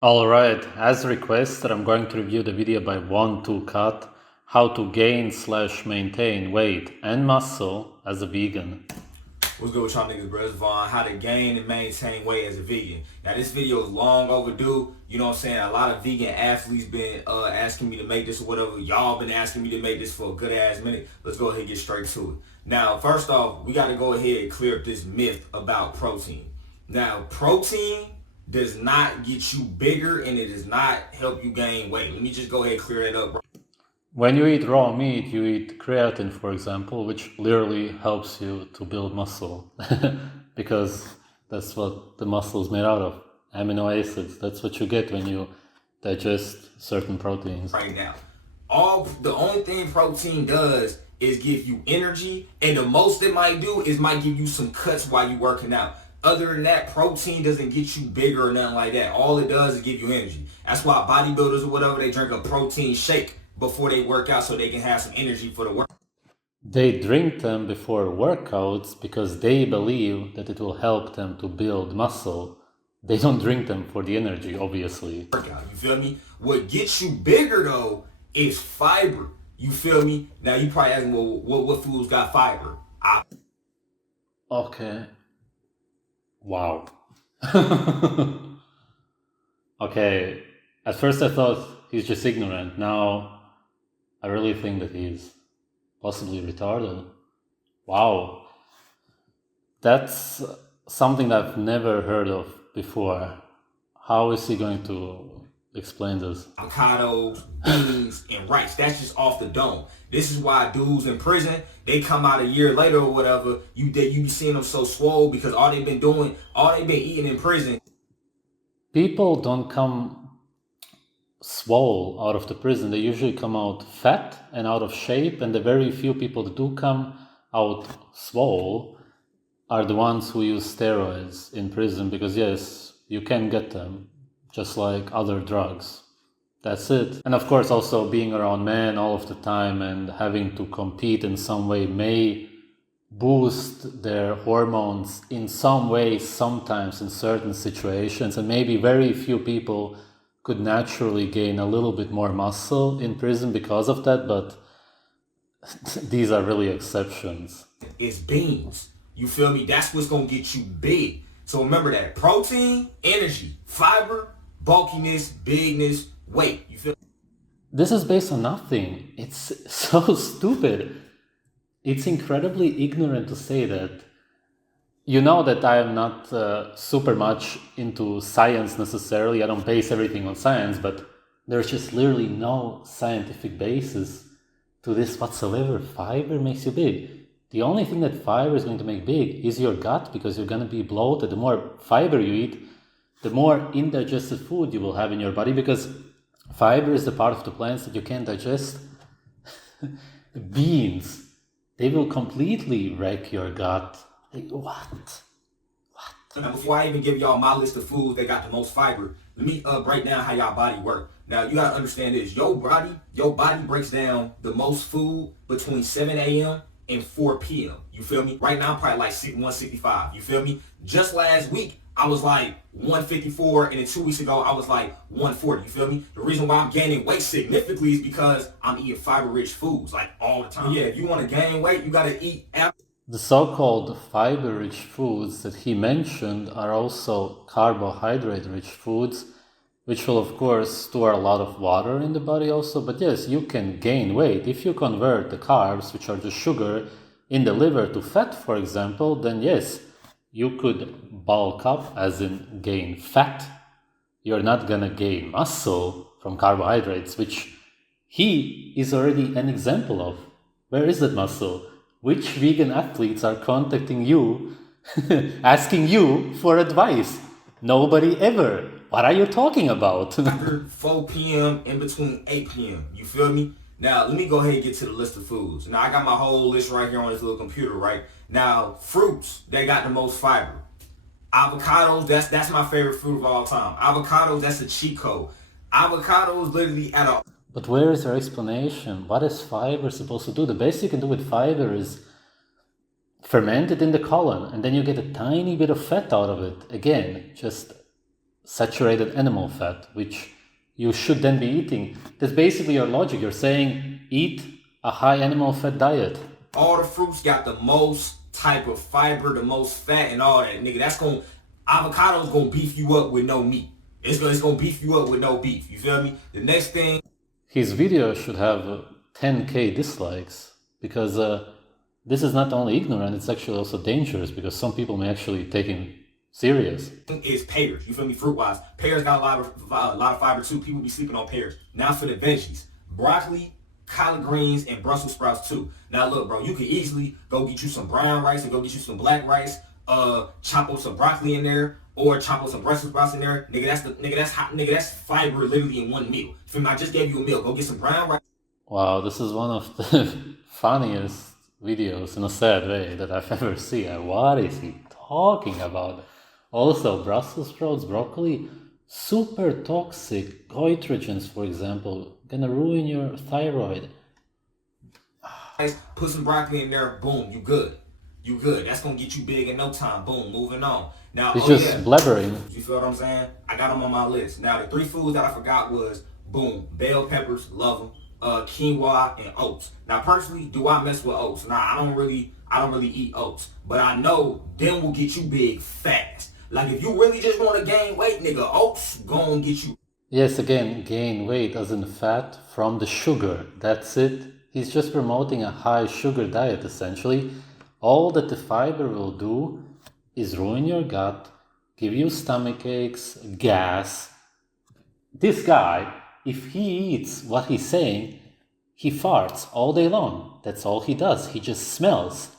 Alright, as requested, I'm going to review the video by VonTooCut, how to gain slash maintain weight and muscle as a vegan. What's good with y'all niggas, bro? It's Vaughn. How to gain and maintain weight as a vegan. Now, this video is long overdue. You know what I'm saying? A lot of vegan athletes been asking me to make this or whatever. Y'all been asking me to make this for a good ass minute. Let's go ahead and get straight to it. Now, first off, we got to go ahead and clear up this myth about protein. Now, protein does not get you bigger and it does not help you gain weight. Let me just go ahead and clear it up, bro. When you eat raw meat, you eat creatine, for example, which literally helps you to build muscle because that's what the muscle is made out of. Amino acids. That's what you get when you digest certain proteins. Right now, the only thing protein does is give you energy, and the most it might do is might give you some cuts while you working out. Other than that, protein doesn't get you bigger or nothing like that. All it does is give you energy. That's why bodybuilders or whatever, they drink a protein shake before they work out so they can have some energy for the work. They drink them before workouts because they believe that it will help them to build muscle. They don't drink them for the energy, obviously. Workout, you feel me? What gets you bigger though is fiber. You feel me? Now you probably asking, well, what foods got fiber? Okay. Wow. Okay. At first I thought he's just ignorant. Now I really think that he's possibly retarded. Wow. That's something that I've never heard of before. How is he going to explain this? Avocados, beans, and rice. That's just off the dome. This is why dudes in prison, they come out a year later or whatever, you be seeing them so swole because all they've been eating in prison. People don't come swole out of the prison. They usually come out fat and out of shape, and the very few people that do come out swole are the ones who use steroids in prison, because yes, you can get them just like other drugs. That's it. And of course also being around men all of the time and having to compete in some way may boost their hormones in some way, sometimes in certain situations, and maybe very few people could naturally gain a little bit more muscle in prison because of that, but these are really exceptions. It's beans. You feel me? That's what's gonna get you big. So remember that. Protein, energy, fiber, bulkiness, bigness, weight. You feel? This is based on nothing. It's so stupid. It's incredibly ignorant to say that. You know that I am not super much into science necessarily. I don't base everything on science, but there's just literally no scientific basis to this whatsoever. Fiber makes you big. The only thing that fiber is going to make big is your gut, because you're going to be bloated. The more fiber you eat, the more indigested food you will have in your body, because fiber is the part of the plants that you can't digest. Beans, they will completely wreck your gut. Like, what? Now, before I even give y'all my list of foods that got the most fiber, let me break down how y'all body work. Now you gotta understand this: your body breaks down the most food between 7 a.m. and 4 p.m. You feel me? Right now I'm probably like 165. You feel me? Just last week I was like 154, and then 2 weeks ago I was like 140. You feel me? The reason why I'm gaining weight significantly is because I'm eating fiber-rich foods like all the time. Yeah, if you want to gain weight, you gotta eat apple. The so-called fiber-rich foods that he mentioned are also carbohydrate-rich foods, which will of course store a lot of water in the body also. But yes, you can gain weight. If you convert the carbs, which are just sugar, in the liver to fat, for example, then yes, you could bulk up, as in gain fat. You're not gonna gain muscle from carbohydrates, which he is already an example of. Where is that muscle? Which vegan athletes are contacting you, asking you for advice? Nobody ever. What are you talking about? After 4 p.m. in between 8 p.m. You feel me? Now, let me go ahead and get to the list of foods. Now, I got my whole list right here on this little computer, right? Now, fruits, they got the most fiber. Avocados, that's my favorite fruit of all time. Avocados, that's a cheat code. Avocados literally at a... But where is your explanation? What is fiber supposed to do? The best you can do with fiber is ferment it in the colon, and then you get a tiny bit of fat out of it. Again, just saturated animal fat, which you should then be eating. That's basically your logic. You're saying eat a high animal fat diet. All the fruits got the most type of fiber, the most fat, and all that, nigga. Avocado's gonna beef you up with no meat. It's gonna beef you up with no beef. You feel me? The next thing. His video should have 10k dislikes because this is not only ignorant, it's actually also dangerous because some people may actually take him serious. Is pears. You feel me? Fruit wise, pears got a lot of fiber too. People be sleeping on pears. Now for the veggies, broccoli, collard greens, and Brussels sprouts too. Now look, bro, you can easily go get you some brown rice and go get you some black rice. Chop up some broccoli in there, or chop up some Brussels sprouts in there. That's fiber literally in one meal. Feel me? I just gave you a meal. Go get some brown rice. Wow, this is one of the funniest videos in a sad way that I've ever seen. What is he talking about? Also, Brussels sprouts, broccoli, super toxic. Goitrogens, for example, gonna ruin your thyroid. Put some broccoli in there, boom, you good. You good. That's gonna get you big in no time. Boom, moving on. Now, He's just blabbering. You feel what I'm saying? I got them on my list. Now, the 3 foods that I forgot was, boom, bell peppers, love them, quinoa, and oats. Now, personally, do I mess with oats? Nah, I don't really eat oats. But I know them will get you big fast. Like, if you really just want to gain weight, nigga, oats gonna get you. Yes, again, gain weight as in fat from the sugar. That's it. He's just promoting a high sugar diet, essentially. All that the fiber will do is ruin your gut, give you stomach aches, gas. This guy, if he eats what he's saying, he farts all day long. That's all he does. He just smells.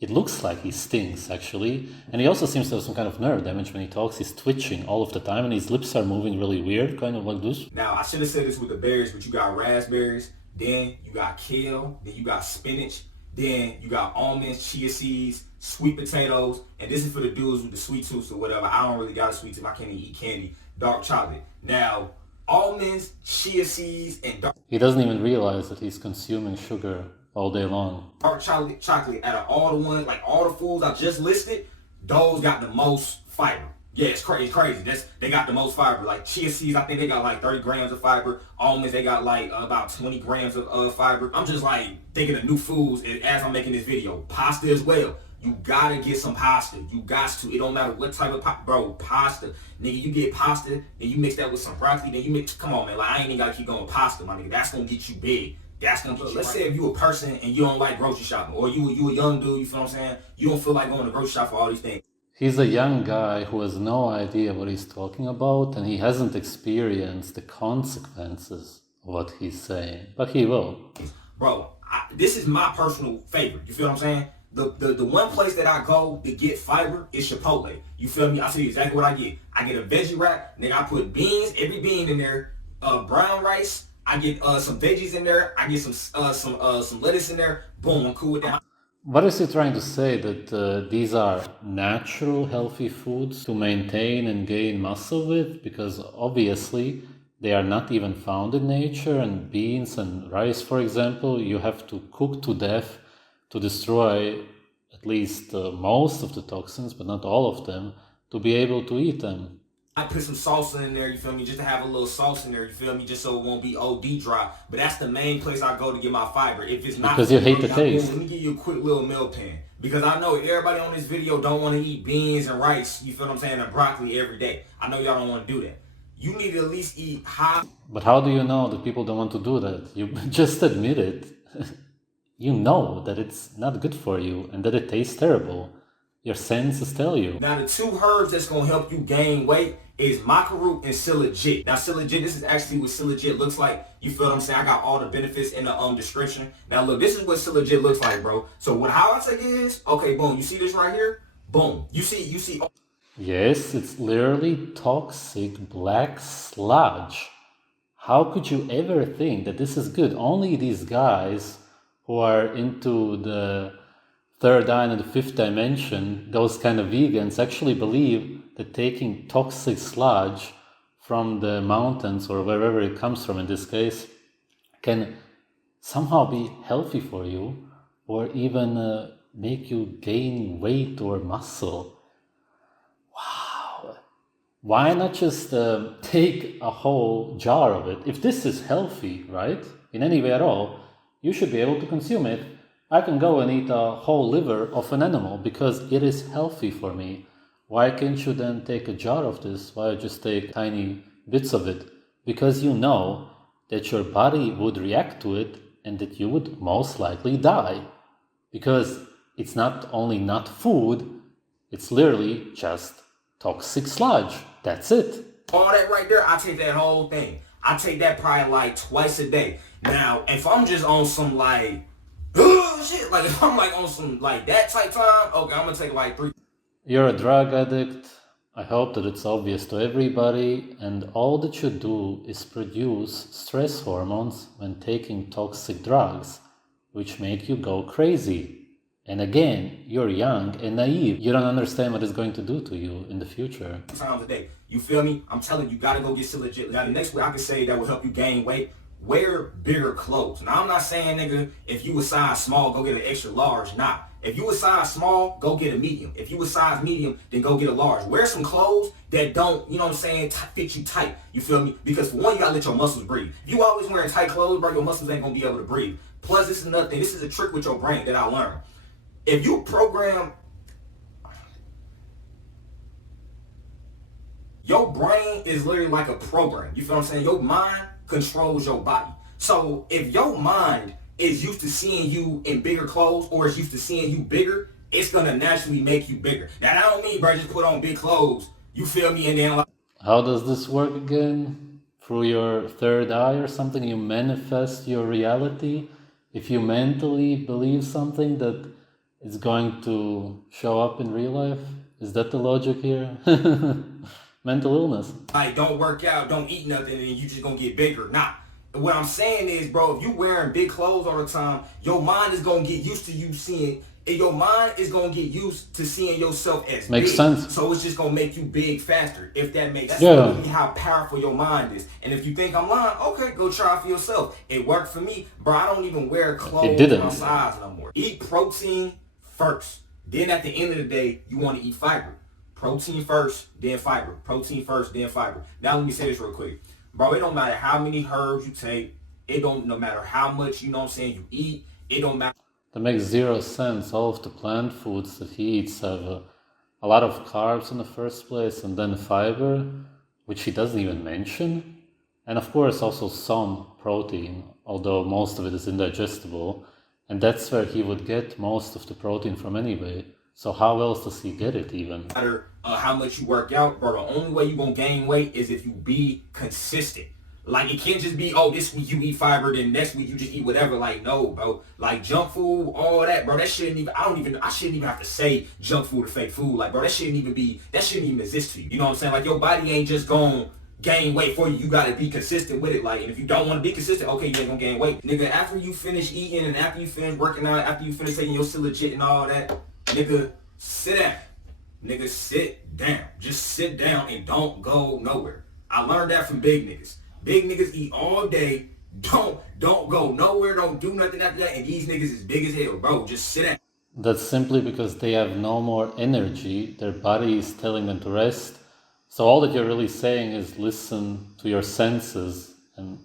It looks like he stinks, actually. And he also seems to have some kind of nerve damage when he talks. He's twitching all of the time and his lips are moving really weird, kind of like this. Now, I should have said this with the berries, but you got raspberries, then you got kale, then you got spinach, then you got almonds, chia seeds, sweet potatoes, and this is for the dudes with the sweet tooth or whatever. I don't really got a sweet tooth. I can't even eat candy. Dark chocolate. Now, almonds, chia seeds, and dark... He doesn't even realize that he's consuming sugar all day long. Dark chocolate out of all the ones, like all the foods I just listed, those got the most fiber. Yeah, it's crazy. They got the most fiber. Like chia seeds, I think they got like 30 grams of fiber. Almonds, they got like about 20 grams of fiber. I'm just like thinking of new foods as I'm making this video. Pasta as well. You gotta get some pasta. You got to. It don't matter what type of pasta. Nigga, you get pasta, then you mix that with some broccoli, then you mix, come on, man. Like, I ain't even gotta keep going with pasta, my nigga. That's gonna get you big. That's gonna get you. Let's say if you a person and you don't like grocery shopping, or you a young dude, you feel what I'm saying? You don't feel like going to grocery shop for all these things. He's a young guy who has no idea what he's talking about, and he hasn't experienced the consequences of what he's saying, but he will. Bro, this is my personal favorite. You feel what I'm saying? The one place that I go to get fiber is Chipotle. You feel me? I see exactly what I get. I get a veggie wrap, then I put beans, every bean in there, brown rice. I get some veggies in there. I get some lettuce in there. Boom, I'm cool with that. What is he trying to say? That these are natural, healthy foods to maintain and gain muscle with? Because obviously they are not even found in nature. And beans and rice, for example, you have to cook to death to destroy at least most of the toxins, but not all of them, to be able to eat them. I put some salsa in there, you feel me, just to have a little sauce in there, you feel me, just so it won't be OD dry. But that's the main place I go to get my fiber. If it's not, because you hate the taste. Let me give you a quick little meal plan. Because I know everybody on this video don't want to eat beans and rice, you feel what I'm saying, and broccoli every day. I know y'all don't want to do that. You need to at least eat high. But how do you know that people don't want to do that? You just admit it. You know that it's not good for you and that it tastes terrible. Your senses tell you. Now, the 2 herbs that's going to help you gain weight is maca root and silajit. Now, silajit, this is actually what silajit looks like. You feel what I'm saying? I got all the benefits in the description. Now, look, this is what silajit looks like, bro. So, how I take it is, okay, boom, you see this right here? Boom. You see. Yes, it's literally toxic black sludge. How could you ever think that this is good? Only these guys who are into the third eye and the fifth dimension, those kind of vegans actually believe that taking toxic sludge from the mountains or wherever it comes from in this case can somehow be healthy for you or even make you gain weight or muscle. Wow. Why not just take a whole jar of it? If this is healthy, right, in any way at all, you should be able to consume it. I can go and eat a whole liver of an animal because it is healthy for me. Why can't you then take a jar of this? Why just take tiny bits of it? Because you know that your body would react to it and that you would most likely die. Because it's not only not food, it's literally just toxic sludge. That's it. All that right there, I take that whole thing. I take that probably like twice a day. Now, if I'm just on some like, shit, like if I'm like on some like that type time, okay, I'm gonna take like 3. You're a drug addict. I hope that it's obvious to everybody, and all that you do is produce stress hormones when taking toxic drugs, which make you go crazy. And again, you're young and naive. You don't understand what it's going to do to you in the future. Times a day. You feel me? I'm telling you, gotta go get so legit. Now, the next way I can say that will help you gain weight, wear bigger clothes. Now, I'm not saying, nigga, if you a size small, go get an extra large. Nah. If you a size small, go get a medium. If you a size medium, then go get a large. Wear some clothes that don't, you know what I'm saying, fit you tight. You feel me? Because for one, you gotta let your muscles breathe. If you always wearing tight clothes, bro, your muscles ain't gonna be able to breathe. Plus, this is another thing. This is a trick with your brain that I learned. If you program, your brain is literally like a program. You feel what I'm saying? Your mind controls your body. So if your mind is used to seeing you in bigger clothes or is used to seeing you bigger, it's gonna naturally make you bigger. Now, I don't mean, bro, just put on big clothes. You feel me? And then like, How does this work again? Through your third eye or something, you manifest your reality? If you mentally believe something that it's going to show up in real life? Is that the logic here? Mental illness. like, don't work out, don't eat nothing, and you just gonna get bigger. Nah. What I'm saying is, bro, if you wearing big clothes all the time, your mind is gonna get used to you seeing, and your mind is gonna get used to seeing yourself as Makes big. sense. So it's just gonna make you big faster, if that makes sense. Yeah. That's really how powerful your mind is. And if you think I'm lying, okay, go try it for yourself. It worked for me, bro. I don't even wear clothes my size no more. Eat protein first. Then at the end of the day, you want to eat fiber. Protein first, then fiber. Protein first, then fiber. Now let me say this real quick. Bro, it don't matter how many herbs you take. It don't no matter how much, you know what I'm saying, you eat. It don't matter. That makes zero sense. All of the plant foods that he eats have a lot of carbs in the first place and then fiber, which he doesn't even mention. And of course also some protein, although most of it is indigestible. And that's where he would get most of the protein from anyway. So how else does he get it even? No matter how much you work out, bro, the only way you're going to gain weight is if you be consistent. Like, it can't just be, oh, this week you eat fiber, then next week you just eat whatever. Like, no, bro. Like, junk food, all that, bro, that shouldn't even, I shouldn't even have to say junk food or fake food. Like, bro, that shouldn't even exist to you. You know what I'm saying? Like, your body ain't just going to gain weight for you. You got to be consistent with it. Like, and if you don't want to be consistent, okay, you ain't going to gain weight. Nigga, after you finish eating and after you finish working out, after you finish taking your legit and all that, nigga, sit down. Nigga, sit down. Just sit down and don't go nowhere. I learned that from big niggas. Big niggas eat all day. Don't go nowhere. Don't do nothing after that. And these niggas is big as hell, bro. Just sit down. That's simply because they have no more energy. Their body is telling them to rest. So all that you're really saying is listen to your senses and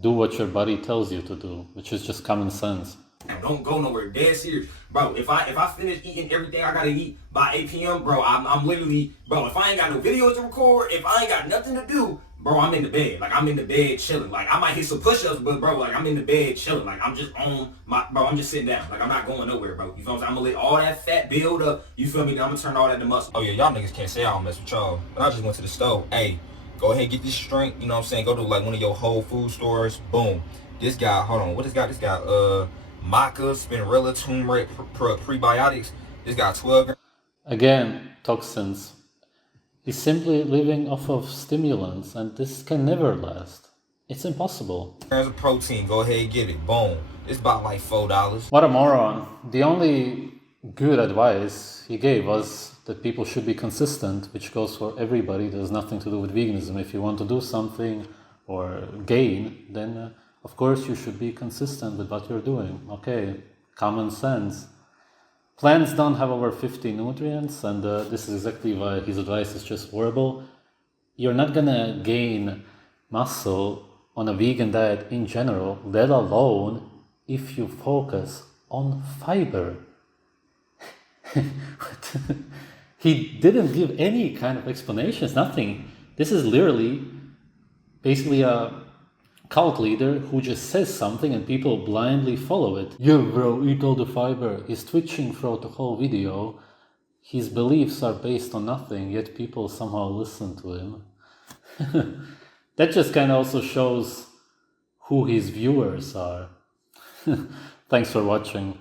do what your body tells you to do, which is just common sense. Don't go nowhere. Dead serious. Bro, if I finish eating everything I gotta eat by 8 p.m., bro, I'm literally, bro, if I ain't got no videos to record, if I ain't got nothing to do, bro, I'm in the bed. Like, I'm in the bed chilling. Like, I might hit some push-ups, but, bro, like, I'm in the bed chilling. Like, I'm just on my, bro, I'm just sitting down. Like, I'm not going nowhere, bro. You feel what I'm saying? I'm gonna let all that fat build up. You feel me? Then I'm gonna turn all that to muscle. Oh, yeah, y'all niggas can't say I don't mess with y'all. But I just went to the store. Hey, go ahead, get this strength. You know what I'm saying? Go to, like, one of your Whole Food stores. Boom. This guy, hold on. What this guy? This guy, maca, spinrilla, turmeric, prebiotics. This got 12 grams. Again, toxins. He's simply living off of stimulants, and this can never last. It's impossible. Grams of protein. Go ahead, get it. Boom. It's about like $4. What a moron. The only good advice he gave was that people should be consistent, which goes for everybody. There's nothing to do with veganism. If you want to do something or gain, then of course you should be consistent with what you're doing. Okay, common sense. Plants don't have over 50 nutrients, and this is exactly why his advice is just horrible. you're not gonna gain muscle on a vegan diet in general, let alone if you focus on fiber. He didn't give any kind of explanations, nothing. This is literally basically a cult leader who just says something and people blindly follow it. Yeah, bro, eat all the fiber. He's twitching throughout the whole video. His beliefs are based on nothing, yet people somehow listen to him. That just kind of also shows who his viewers are. Thanks for watching.